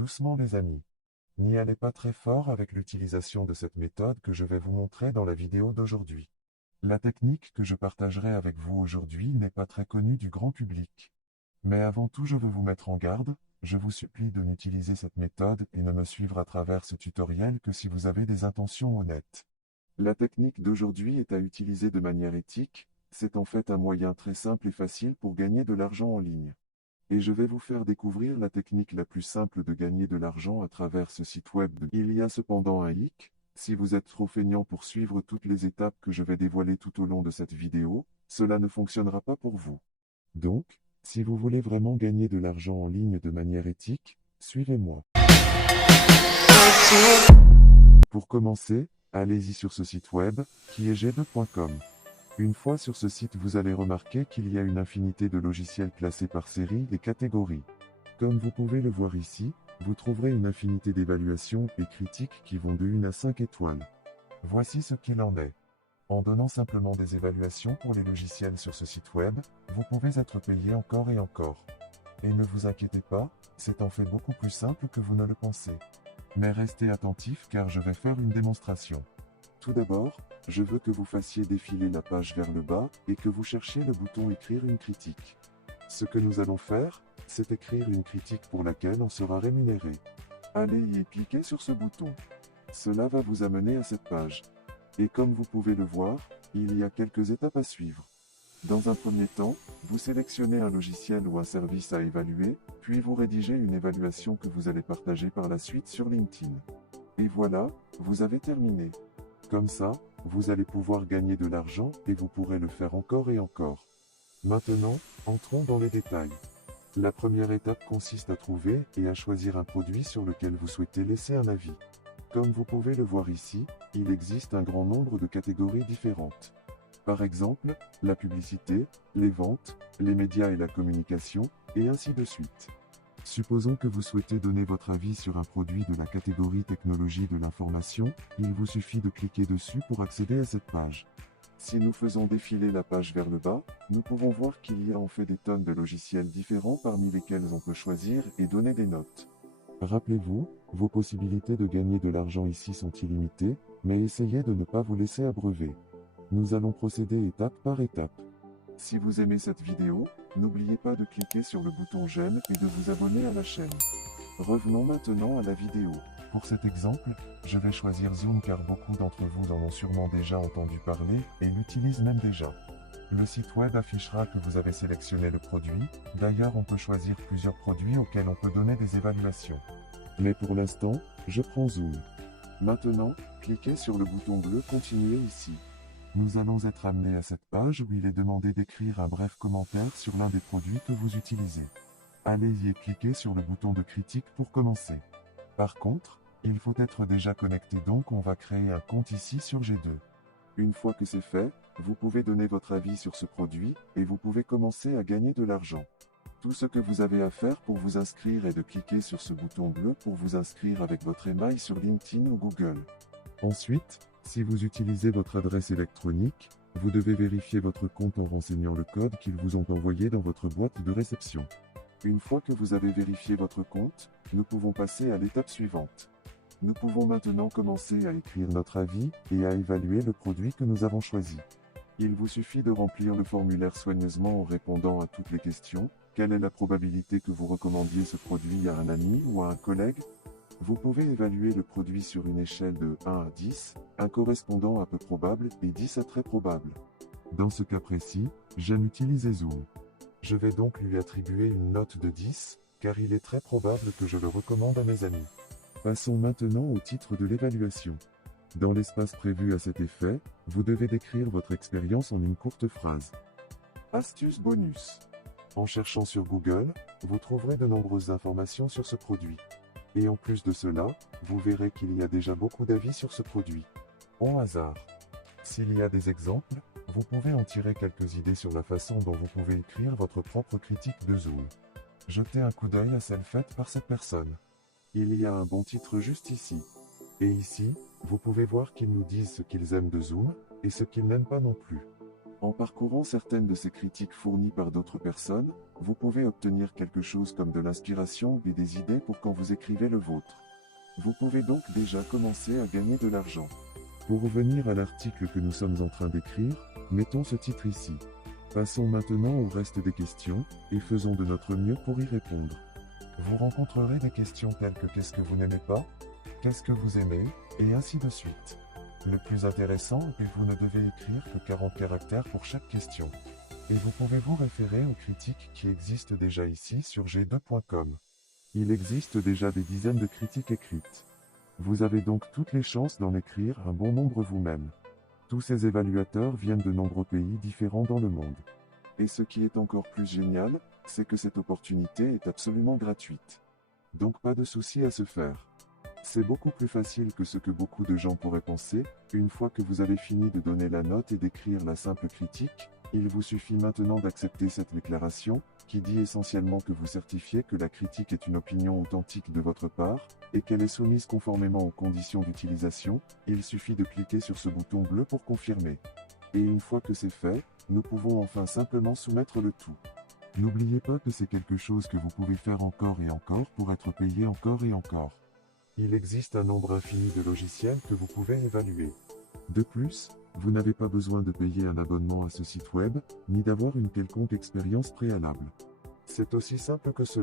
doucement les amis. N'y allez pas très fort avec l'utilisation de cette méthode que je vais vous montrer dans la vidéo d'aujourd'hui. La technique que je partagerai avec vous aujourd'hui n'est pas très connue du grand public. Mais avant tout je veux vous mettre en garde, je vous supplie de n'utiliser cette méthode et ne me suivre à travers ce tutoriel que si vous avez des intentions honnêtes. La technique d'aujourd'hui est à utiliser de manière éthique, c'est en fait un moyen très simple et facile pour gagner de l'argent en ligne. Et je vais vous faire découvrir la technique la plus simple de gagner de l'argent à travers ce site web. Il y a cependant un hic, si vous êtes trop feignant pour suivre toutes les étapes que je vais dévoiler tout au long de cette vidéo, cela ne fonctionnera pas pour vous. Donc, si vous voulez vraiment gagner de l'argent en ligne de manière éthique, suivez-moi. Pour commencer, allez-y sur ce site web, qui est g2.com. Une fois sur ce site, vous allez remarquer qu'il y a une infinité de logiciels classés par série et catégories. Comme vous pouvez le voir ici, vous trouverez une infinité d'évaluations et critiques qui vont de 1 à 5 étoiles. Voici ce qu'il en est. En donnant simplement des évaluations pour les logiciels sur ce site web, vous pouvez être payé encore et encore. Et ne vous inquiétez pas, c'est en fait beaucoup plus simple que vous ne le pensez. Mais restez attentifs car je vais faire une démonstration. Tout d'abord, je veux que vous fassiez défiler la page vers le bas et que vous cherchiez le bouton écrire une critique. Ce que nous allons faire, c'est écrire une critique pour laquelle on sera rémunéré. Allez y cliquez sur ce bouton. Cela va vous amener à cette page. Et comme vous pouvez le voir, il y a quelques étapes à suivre. Dans un premier temps, vous sélectionnez un logiciel ou un service à évaluer, puis vous rédigez une évaluation que vous allez partager par la suite sur LinkedIn. Et voilà, vous avez terminé. Comme ça, vous allez pouvoir gagner de l'argent et vous pourrez le faire encore et encore. Maintenant, entrons dans les détails. La première étape consiste à trouver et à choisir un produit sur lequel vous souhaitez laisser un avis. Comme vous pouvez le voir ici, il existe un grand nombre de catégories différentes. Par exemple, la publicité, les ventes, les médias et la communication, et ainsi de suite. Supposons que vous souhaitez donner votre avis sur un produit de la catégorie technologie de l'information, il vous suffit de cliquer dessus pour accéder à cette page. Si nous faisons défiler la page vers le bas, nous pouvons voir qu'il y a en fait des tonnes de logiciels différents parmi lesquels on peut choisir et donner des notes. Rappelez-vous, vos possibilités de gagner de l'argent ici sont illimitées, mais essayez de ne pas vous laisser abreuver. Nous allons procéder étape par étape. Si vous aimez cette vidéo, n'oubliez pas de cliquer sur le bouton j'aime et de vous abonner à la chaîne. Revenons maintenant à la vidéo. Pour cet exemple, je vais choisir Zoom car beaucoup d'entre vous en ont sûrement déjà entendu parler et l'utilisent même déjà. Le site web affichera que vous avez sélectionné le produit, d'ailleurs on peut choisir plusieurs produits auxquels on peut donner des évaluations. Mais pour l'instant, je prends Zoom. Maintenant, cliquez sur le bouton bleu Continuer ici. Nous allons être amenés à cette page où il est demandé d'écrire un bref commentaire sur l'un des produits que vous utilisez. Allez-y et cliquez sur le bouton de critique pour commencer. Par contre, il faut être déjà connecté donc on va créer un compte ici sur G2. Une fois que c'est fait, vous pouvez donner votre avis sur ce produit et vous pouvez commencer à gagner de l'argent. Tout ce que vous avez à faire pour vous inscrire est de cliquer sur ce bouton bleu pour vous inscrire avec votre email sur LinkedIn ou Google. Ensuite, si vous utilisez votre adresse électronique, vous devez vérifier votre compte en renseignant le code qu'ils vous ont envoyé dans votre boîte de réception. Une fois que vous avez vérifié votre compte, nous pouvons passer à l'étape suivante. Nous pouvons maintenant commencer à écrire notre avis et à évaluer le produit que nous avons choisi. Il vous suffit de remplir le formulaire soigneusement en répondant à toutes les questions. Quelle est la probabilité que vous recommandiez ce produit à un ami ou à un collègue? Vous pouvez évaluer le produit sur une échelle de 1 à 10, 1 correspondant à peu probable et 10 à très probable. Dans ce cas précis, j'aime utiliser Zoom. Je vais donc lui attribuer une note de 10, car il est très probable que je le recommande à mes amis. Passons maintenant au titre de l'évaluation. Dans l'espace prévu à cet effet, vous devez décrire votre expérience en une courte phrase. Astuce bonus. En cherchant sur Google, vous trouverez de nombreuses informations sur ce produit. Et en plus de cela, vous verrez qu'il y a déjà beaucoup d'avis sur ce produit. Au hasard. S'il y a des exemples, vous pouvez en tirer quelques idées sur la façon dont vous pouvez écrire votre propre critique de Zoom. Jetez un coup d'œil à celle faite par cette personne. Il y a un bon titre juste ici. Et ici, vous pouvez voir qu'ils nous disent ce qu'ils aiment de Zoom, et ce qu'ils n'aiment pas non plus. En parcourant certaines de ces critiques fournies par d'autres personnes, vous pouvez obtenir quelque chose comme de l'inspiration et des idées pour quand vous écrivez le vôtre. Vous pouvez donc déjà commencer à gagner de l'argent. Pour revenir à l'article que nous sommes en train d'écrire, mettons ce titre ici. Passons maintenant au reste des questions, et faisons de notre mieux pour y répondre. Vous rencontrerez des questions telles que qu'est-ce que vous n'aimez pas, qu'est-ce que vous aimez, et ainsi de suite. Le plus intéressant est que vous ne devez écrire que 40 caractères pour chaque question. Et vous pouvez vous référer aux critiques qui existent déjà ici sur g2.com. Il existe déjà des dizaines de critiques écrites. Vous avez donc toutes les chances d'en écrire un bon nombre vous-même. Tous ces évaluateurs viennent de nombreux pays différents dans le monde. Et ce qui est encore plus génial, c'est que cette opportunité est absolument gratuite. Donc pas de souci à se faire. C'est beaucoup plus facile que ce que beaucoup de gens pourraient penser. Une fois que vous avez fini de donner la note et d'écrire la simple critique, il vous suffit maintenant d'accepter cette déclaration, qui dit essentiellement que vous certifiez que la critique est une opinion authentique de votre part, et qu'elle est soumise conformément aux conditions d'utilisation. Il suffit de cliquer sur ce bouton bleu pour confirmer. Et une fois que c'est fait, nous pouvons enfin simplement soumettre le tout. N'oubliez pas que c'est quelque chose que vous pouvez faire encore et encore pour être payé encore et encore. Il existe un nombre infini de logiciels que vous pouvez évaluer. De plus, vous n'avez pas besoin de payer un abonnement à ce site web, ni d'avoir une quelconque expérience préalable. C'est aussi simple que cela.